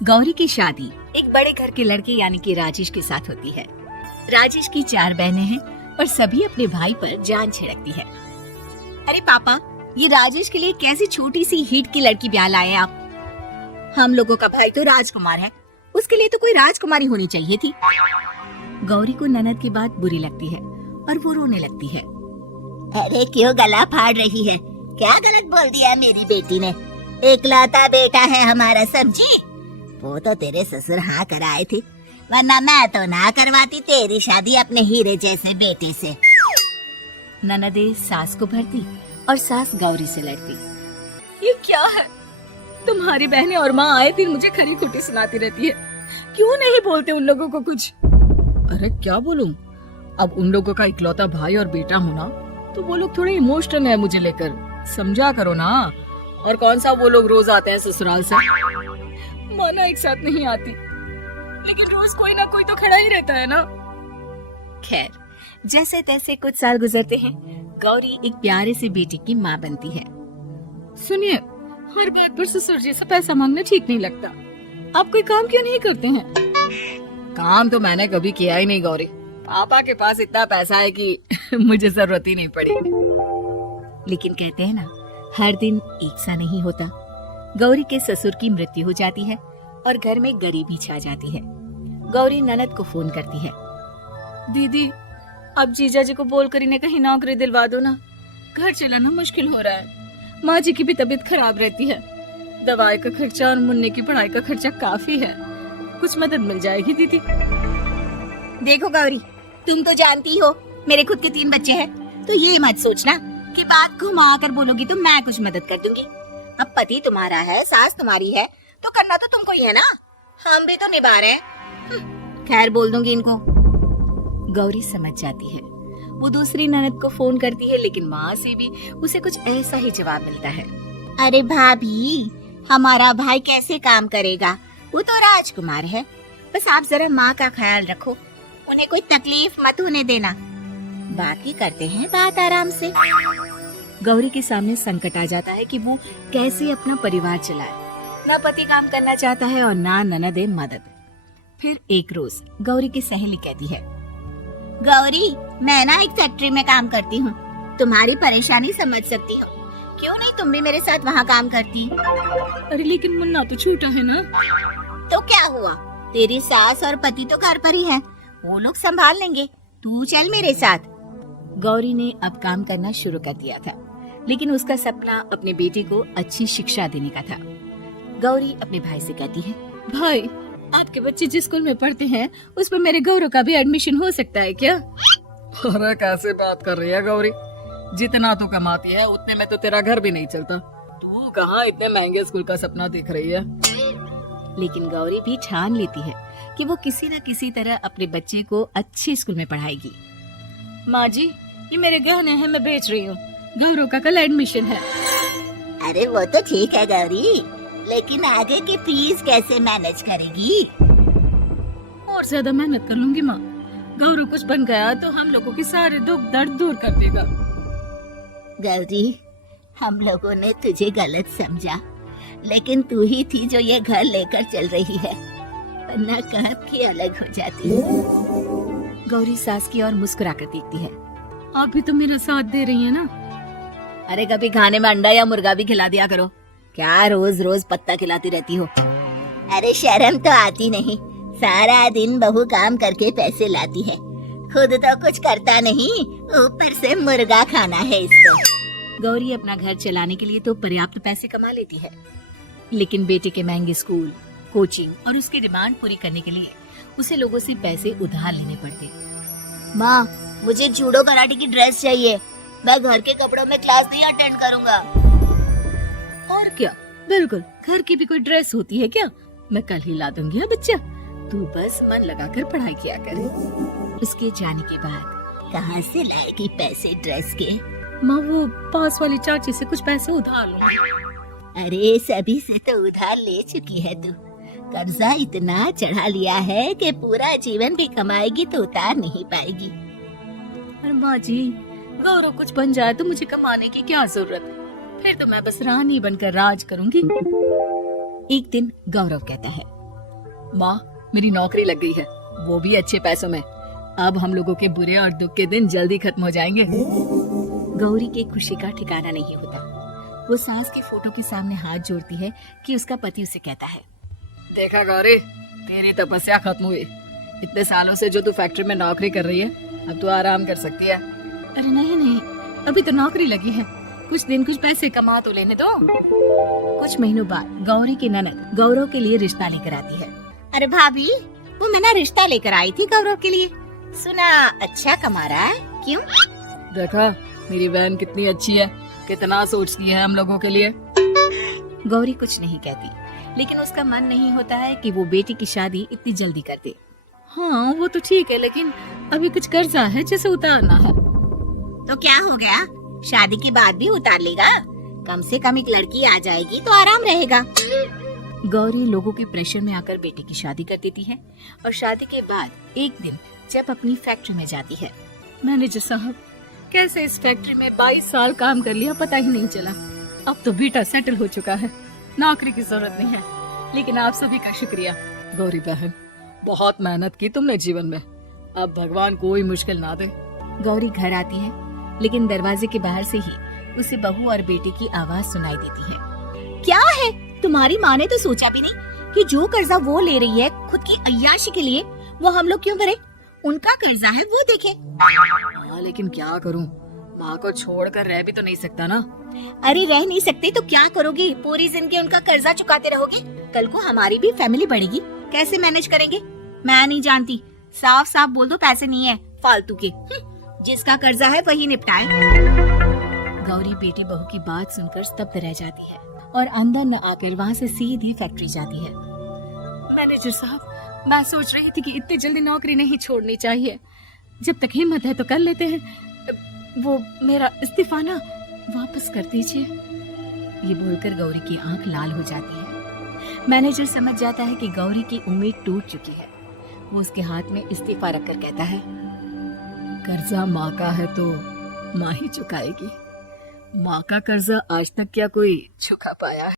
गौरी की शादी एक बड़े घर के लड़के यानी कि राजेश के साथ होती है। राजेश की 4 बहनें हैं और सभी अपने भाई पर जान छिड़कती है। अरे पापा, ये राजेश के लिए कैसी छोटी सी हिट की लड़की ब्याह लाए आप? हम लोगों का भाई तो राजकुमार है, उसके लिए तो कोई राजकुमारी होनी चाहिए थी। गौरी को ननद की बात बुरी लगती है और वो रोने लगती है। अरे क्यों गला फाड़ रही है? क्या गलत बोल दिया मेरी बेटी ने? एकलौता बेटा है हमारा, समझी? वो तो तेरे ससुर हाँ कराए थे, वरना मैं तो ना करवाती तेरी शादी अपने हीरे जैसे बेटे से। ननदे सास को भरती और सास गौरी से लड़ती। ये क्या है? तुम्हारी बहनें और माँ आए दिन मुझे खरी खोटी सुनाती रहती है। क्यों नहीं बोलते उन लोगों को कुछ? अरे क्या बोलूं? अब उन लोगों का इकलौता भाई और बेटा होना, तो वो लोग थोड़े इमोशनल है मुझे लेकर, समझा करो ना। और कौन सा वो लोग रोज आते हैं ससुराल से? माना एक साथ नहीं आती, लेकिन रोज कोई ना कोई तो खड़ा ही रहता है ना। खैर, जैसे तैसे कुछ साल गुजरते हैं। गौरी एक प्यारे से बेटे की माँ बनती है। सुनिए, हर बात पर ससुर जी से पैसा मांगना ठीक नहीं लगता। आप कोई काम क्यों नहीं करते हैं? काम तो मैंने कभी किया ही नहीं गौरी। पापा के पास इतना पैसा है कि मुझे जरूरत ही नहीं पड़ी। लेकिन कहते हैं ना, हर दिन एक सा नहीं होता। गौरी के ससुर की मृत्यु हो जाती है और घर में गरीबी छा जाती है। गौरी ननद को फोन करती है। दीदी, अब जीजा जी को बोलकर इन्हें कहीं नौकरी दिलवा दो ना, घर चलाना मुश्किल हो रहा है। माँ जी की भी तबीयत खराब रहती है, दवाई का खर्चा और मुन्ने की पढ़ाई का खर्चा काफी है। कुछ मदद मिल जाएगी दीदी। देखो गौरी, तुम तो जानती हो मेरे खुद के 3 बच्चे हैं, तो ये मत सोचना कि बात घुमा कर बोलोगी तो मैं कुछ मदद कर दूंगी। अब पति तुम्हारा है, सास तुम्हारी है, तो करना तो तुमको ही है ना। हम भी तो निभा रहे हैं। खैर, बोल दूंगी इनको। गौरी समझ जाती है। वो दूसरी ननद को फोन करती है, लेकिन माँ से भी उसे कुछ ऐसा ही जवाब मिलता है। अरे भाभी, हमारा भाई कैसे काम करेगा? वो तो राजकुमार है। बस आप जरा माँ का ख्याल रखो, उन्हें कोई तकलीफ मत होने देना। बाकी करते हैं बात आराम से। गौरी के सामने संकट आ जाता है कि वो कैसे अपना परिवार चलाए। ना पति काम करना चाहता है और ना ननदे मदद। फिर एक रोज गौरी की सहेली कहती है, गौरी, मैं ना एक फैक्ट्री में काम करती हूँ, तुम्हारी परेशानी समझ सकती हूँ। क्यों नहीं तुम भी मेरे साथ वहाँ काम करती? अरे लेकिन मुन्ना तो छोटा है ना। तो क्या हुआ, तेरी सास और पति तो घर पर ही हैं, वो लोग संभाल लेंगे। तू चल मेरे साथ। गौरी ने अब काम करना शुरू कर दिया था, लेकिन उसका सपना अपने बेटे को अच्छी शिक्षा देने का था। गौरी अपने भाई से कहती है, भाई, आपके बच्चे जिस स्कूल में पढ़ते हैं उस पर मेरे गौरव का भी एडमिशन हो सकता है क्या? अरे कैसे बात कर रही है गौरी, जितना तो कमाती है उतने में तो तेरा घर भी नहीं चलता। तू कहाँ इतने महंगे स्कूल का सपना देख रही है? लेकिन गौरी भी ठान लेती है कि वो किसी न किसी तरह अपने बच्चे को अच्छे स्कूल में पढ़ाएगी। माँ जी, ये मेरे गहने हैं, मैं बेच रही हूँ। गौरव का कल एडमिशन है। अरे वो तो ठीक है गौरी, लेकिन आगे की फीस कैसे मैनेज करेगी? और ज्यादा मेहनत कर लूंगी माँ। गौरव कुछ बन गया तो हम लोगों के सारे दुख दर्द दूर कर देगा। गौरी, हम लोगों ने तुझे गलत समझा, लेकिन तू ही थी जो ये घर लेकर चल रही है, वरना कब की अलग हो जाती। गौरी सास की ओर मुस्कुराकर देखती है। आप भी तो मेरा साथ दे रही है ना। अरे कभी खाने में अंडा या मुर्गा भी खिला दिया करो, क्या रोज रोज पत्ता खिलाती रहती हो? अरे शर्म तो आती नहीं, सारा दिन बहू काम करके पैसे लाती है, खुद तो कुछ करता नहीं, ऊपर से मुर्गा खाना है इसको। गौरी अपना घर चलाने के लिए तो पर्याप्त पैसे कमा लेती है, लेकिन बेटे के महंगे स्कूल, कोचिंग और उसकी डिमांड पूरी करने के लिए उसे लोगों से पैसे उधार लेने पड़ते। माँ, मुझे जूडो कराटे की ड्रेस चाहिए, मैं घर के कपड़ों में क्लास नहीं अटेंड करूँगा। और क्या, बिल्कुल, घर की भी कोई ड्रेस होती है क्या? मैं कल ही ला दूंगी बच्चा, तू बस मन लगाकर पढ़ाई किया कर। उसके जाने के बाद कहाँ से लाएगी पैसे ड्रेस के? माँ, वो पास वाली चाची से कुछ पैसे उधार लूंगी। अरे सभी से तो उधार ले चुकी है तू, कर्जा इतना चढ़ा लिया है कि पूरा जीवन भी कमाएगी तो उतार नहीं पाएगी। अरे माँ जी, गौरव कुछ बन जाए तो मुझे कमाने की क्या जरूरत है, फिर तो मैं बस रानी बनकर राज करूंगी। एक दिन गौरव कहता है, माँ, मेरी नौकरी लग गई है, वो भी अच्छे पैसों में। अब हम लोगों के बुरे और दुख के दिन जल्दी खत्म हो जाएंगे। गौरी की खुशी का ठिकाना नहीं होता। वो सास की फोटो के सामने हाथ जोड़ती है कि उसका पति उसे कहता है, देखा गौरी, तेरी तपस्या खत्म हुई। इतने सालों से जो तू फैक्ट्री में नौकरी कर रही है, अब तू आराम कर सकती है। अरे नहीं नहीं, अभी तो नौकरी लगी है, कुछ दिन कुछ पैसे कमा तो लेने दो। कुछ महीनों बाद गौरी की ननद गौरव के लिए रिश्ता लेकर आती है। अरे भाभी, वो मैं ना रिश्ता लेकर आई थी गौरव के लिए। सुना अच्छा कमा रहा है, क्यों? देखा मेरी बहन कितनी अच्छी है, कितना सोचती है हम लोगों के लिए। गौरी कुछ नहीं कहती, लेकिन उसका मन नहीं होता है कि वो बेटी की शादी इतनी जल्दी कर दे। हाँ वो तो ठीक है, लेकिन अभी कुछ कर्जा है जिसे उतारना है। तो क्या हो गया, शादी के बाद भी उतार लेगा। कम से कम एक लड़की आ जाएगी तो आराम रहेगा। गौरी लोगों के प्रेशर में आकर बेटी की शादी कर देती है और शादी के बाद एक दिन जब अपनी फैक्ट्री में जाती है। मैनेजर साहब, कैसे इस फैक्ट्री में 22 साल काम कर लिया पता ही नहीं चला। अब तो बेटा सेटल हो चुका है, नौकरी की जरूरत नहीं है। लेकिन आप सभी का शुक्रिया। गौरी बहन, बहुत मेहनत की तुमने जीवन में, अब भगवान कोई मुश्किल ना दे। गौरी घर आती है, लेकिन दरवाजे के बाहर से ही उसे बहू और बेटे की आवाज सुनाई देती है। क्या है, तुम्हारी माँ ने तो सोचा भी नहीं कि जो कर्जा वो ले रही है खुद की अय्याशी के लिए, वो हम लोग क्यों भरे? उनका कर्जा है, वो देखे। हाँ, लेकिन क्या करूं, माँ को छोड़कर रह भी तो नहीं सकता ना। अरे रह नहीं सकते तो क्या करोगे? पूरी जिंदगी उनका कर्जा चुकाते रहोगे? कल को हमारी भी फैमिली बढ़ेगी, कैसे मैनेज करेंगे? मैं नहीं जानती, साफ साफ बोल दो पैसे नहीं है फालतू के। जिसका कर्जा है वही निपटाए। गौरी बेटी बहू की बात सुनकर स्तब्ध रह जाती है और अंदर न आकर वहाँ से सीधी फैक्ट्री जाती है। मैनेजर साहब, मैं सोच रही थी कि इतनी जल्दी नौकरी नहीं छोड़नी चाहिए। जब तक हिम्मत है तो कर लेते हैं। वो मेरा इस्तीफा ना वापस कर दीजिए। ये बोलकर गौरी की आंख लाल हो जाती है। मैनेजर समझ जाता है कि गौरी की उम्मीद टूट चुकी है। वो उसके हाथ में इस्तीफा रखकर कहता है, कर्जा माँ का है तो माँ ही चुकाएगी। माँ का कर्जा आज तक क्या कोई चुका पाया है?